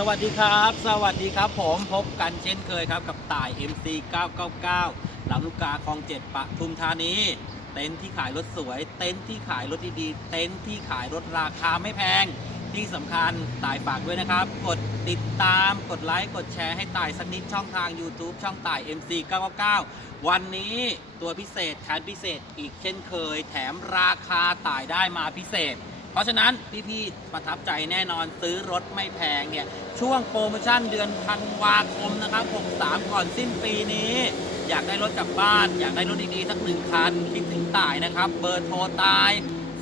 สวัสดีครับ สวัสดีครับผมพบกันเช่นเคยครับ กับต่าย MC 999ลำลูกกาคลองเจ็ดปทุมธานี เต็นท์ที่ขายรถสวย เต็นท์ที่ขายรถดีๆ เต็นท์ที่ขายรถราคาไม่แพง ที่สำคัญต่ายฝากด้วยนะครับ กดติดตาม กดไลค์ กดแชร์ให้ต่ายสักนิดช่องทาง YouTube ช่องต่าย MC 999วันนี้ตัวพิเศษคันพิเศษอีกเช่นเคย แถมราคาต่ายได้มาพิเศษ ราะฉะนั้นพี่ๆประทับใจแน่นอนซื้อรถไม่แพงเนี่ย ช่วงโปรโมชั่นเดือนธันวาคมนะครับ 63 ก่อนสิ้นปีนี้ อยากได้รถกลับบ้าน อยากได้รถดีๆ สักหนึ่งคัน คิดถึงตายนะครับ เบอร์โทรตาย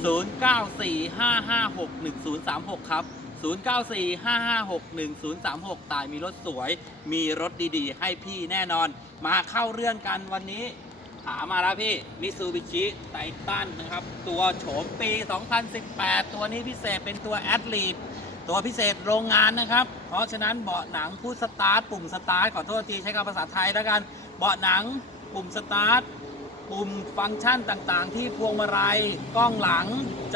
0945561036 ครับ 0945561036 ตายมีรถสวย มีรถดีๆ ให้พี่แน่นอน มาเข้าเรื่องกันวันนี้ ถามมาแล้วพี่มิซูบิชิไททันนะครับ ตัวโฉมปี 2018 ตัวนี้พิเศษเป็นตัวแอดลีดตัวพิเศษโรงงานนะครับ เพราะฉะนั้นเบาะหนังพูดสตาร์ทปุ่มสตาร์ทขอโทษทีใช้คำภาษาไทยแล้วกัน เบาะหนังปุ่มสตาร์ทปุ่มฟังก์ชันต่างๆ ที่พวงมาลัยกล้องหลัง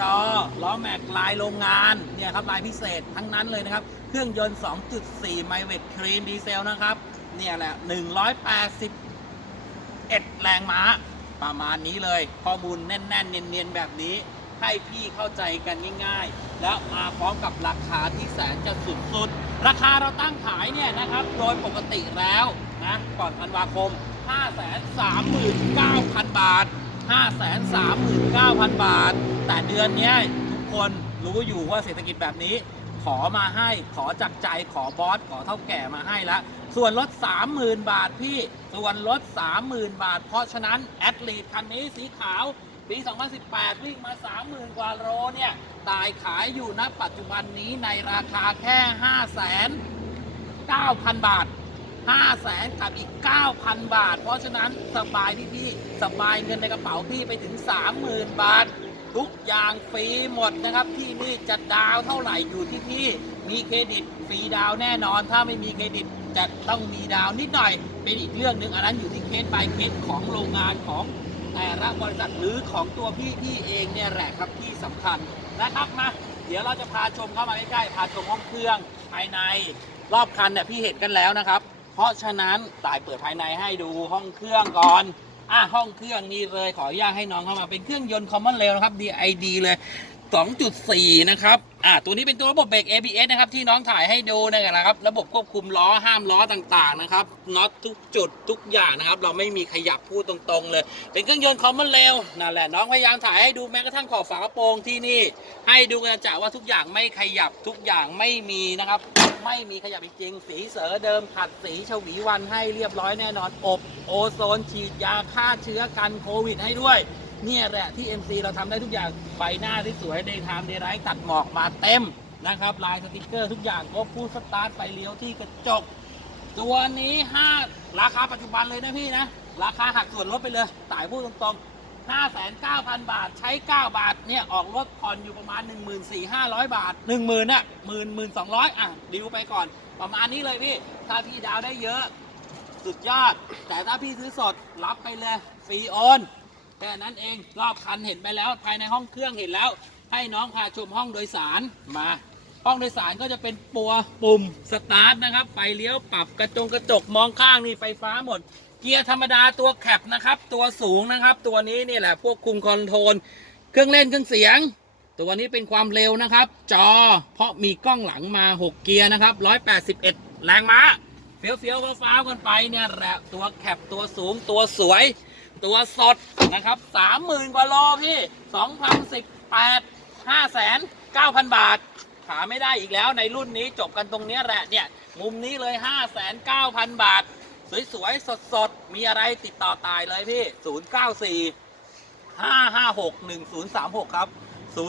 จอล้อแม็กลายโรงงานเนี่ยครับลายพิเศษทั้งนั้นเลยนะครับ เครื่องยนต์ 2.4 ไมเวทครีนดีเซลนะครับ เนี่ยแหละ 180 เอ็ดแรงม้า ประมาณนี้เลย ข้อมูลแน่น ๆ เนียน ๆ แบบนี้ ให้พี่เข้าใจกันง่าย ๆ แล้วมาพร้อมกับราคาที่แสนจะสุด ๆ ราคาเราตั้งขายเนี่ยนะครับ โดยปกติแล้วนะก่อนธันวาคม 539,000 บาท 539,000 บาท แต่เดือนนี้ทุกคนรู้อยู่ว่าเศรษฐกิจแบบนี้ ขอมาให้ ขอจากใจขอบอสขอเท่าแก่มาให้แล้วส่วนลด 30,000 บาทพี่ ส่วนลด 30,000 บาท เพราะฉะนั้นแอดลีดคันนี้สีขาวปี 2018 วิ่งมา 30,000 กว่าโลเนี่ย ตายขายอยู่ณปัจจุบันนี้ในราคาแค่ 5,900บาท5แสนกับอีก 9,000 บาท เพราะฉะนั้นสบายพี่พี่สบายเงินในกระเป๋าพี่ไปถึง 30,000 บาท ทุกอย่างฟรีหมดนะครับ ที่นี่จะดาวเท่าไหร่อยู่ที่พี่มีเครดิตฟรีดาวแน่นอน ถ้าไม่มีเครดิตจะต้องมีดาวนิดหน่อย เป็นอีกเรื่องหนึ่งอันนั้นอยู่ที่เคส by เคสของโรงงานของแต่ละบริษัทหรือของตัวพี่พี่เองเนี่ยแหละครับที่สำคัญนะครับมาเดี๋ยวเราจะพาชมเข้ามาใกล้ๆพาชมห้องเครื่องภายในรอบคันเนี่ยพี่เห็นกันแล้วนะครับ เพราะฉะนั้นต่ายเปิดภายในให้ดูห้องเครื่องก่อน อะห้องเครื่องนี้เลยขออนุญาตให้น้องเข้ามาเป็นเครื่องยนต์ Common Rail นะครับ DID เลย 2.4 นะครับ อะตัวนี้เป็นตัวระบบเบรก ABS นะครับ ที่น้องถ่ายให้ดูนะครับ ระบบควบคุมล้อห้ามล้อต่างๆนะครับ น็อตทุกจุดทุกอย่างนะครับ เราไม่มีขยับพูดตรงๆเลย เป็นเครื่องยนต์ Common Rail นั่นแหละ น้องพยายามถ่ายให้ดูแม้กระทั่งขอบฝากระโปรงที่นี่ ให้ดูกันจะว่าทุกอย่างไม่ขยับทุกอย่างไม่มีนะครับ ไม่มีขยับจริง สีเสือเดิมขัดสีฉวีวันให้เรียบร้อยแน่นอน อบโอโซนฉีดยาฆ่าเชื้อกันโควิดให้ด้วย เนี่ยแหละที่ MC เราทำได้ทุกอย่างใบหน้าที่สวยเดย์ไทม์เดย์ไรท์ตัดหมอกมาเต็มนะครับลายสติกเกอร์ทุกอย่างก็พูดสตาร์ทไฟเลี้ยวที่กระจก ตัวนี้ 5 ราคาปัจจุบันเลยนะพี่นะ ราคาหักส่วนลดไปเลยต่ายพูดตรงๆ 5,900 บาทใช้ 9 บาทเนี่ยออกรถผ่อนอยู่ประมาณ 14,500 บาท 10,000น่ะหมื่นหมื่นสองร้อยอะดิวไปก่อน ประมาณนี้เลยพี่ ถ้าพี่ดาวได้เยอะสุดยอด แต่ถ้าพี่ซื้อสดรับไปเลยฟรีโอนแค่นั้นเองรอบคันเห็นไปแล้วภายในห้องเครื่องเห็นแล้ว ให้น้องพาชมห้องโดยสารมาห้องโดยสารก็จะเป็นปัวปุ่มสตาร์ทนะครับไฟเลี้ยวปรับกระจงกระจกมองข้างนี่ไฟฟ้าหมด เกียร์ธรรมดาตัวแคปนะครับ ตัวสูงนะครับ ตัวนี้นี่แหละพวกคุมคอนโทรลเครื่องเล่นเครื่องเสียง ตัวนี้เป็นความเร็วนะครับ จอเพราะมีกล้องหลังมา 6 เกียร์นะครับ 181 แรงม้าเฟี้ยวเฟี้ยวๆฟ้าวๆกันไปเนี่ยแหละตัวแคปตัวสูงตัวสวย ตัวสดนะครับ 30,000 กว่าโลพี่ 2018 5,900 บาทหาไม่ได้อีกแล้วในรุ่นนี้จบกันตรงเนี้ยแหละเนี่ย มุมนี้เลย 5,900บาท สวยๆ สดๆ มีอะไรติดต่อตายเลยพี่ 094 5561036 ครับ 094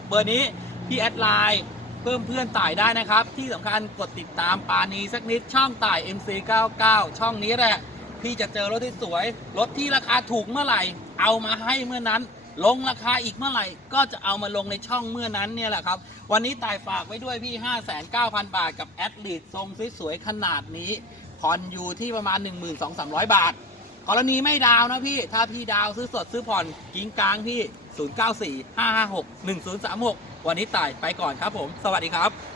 5561036 เบอร์นี้พี่แอดไลน์เพิ่มเพื่อนต่ายได้นะครับ ที่สำคัญกดติดตามปานีสักนิดช่องต่าย MC99 ช่องนี้แหละ พี่จะเจอรถที่สวย รถที่ราคาถูกเมื่อไหร่ เอามาให้เมื่อนั้น ลงราคาอีกเมื่อไหร่ ก็จะเอามาลงในช่องเมื่อนั้นเนี่ยแหละครับ วันนี้ตายฝากไว้ด้วยพี่ 59,000 บาทกับแอดลีดทรงสวยๆขนาดนี้ผ่อนอยู่ที่ประมาณ 12,300 บาท กรณีไม่ดาวนะพี่ ถ้าพี่ดาวซื้อสดซื้อผ่อนกิ้งกลางพี่ 094 556 1036 วันนี้ตายไปก่อนครับผม สวัสดีครับ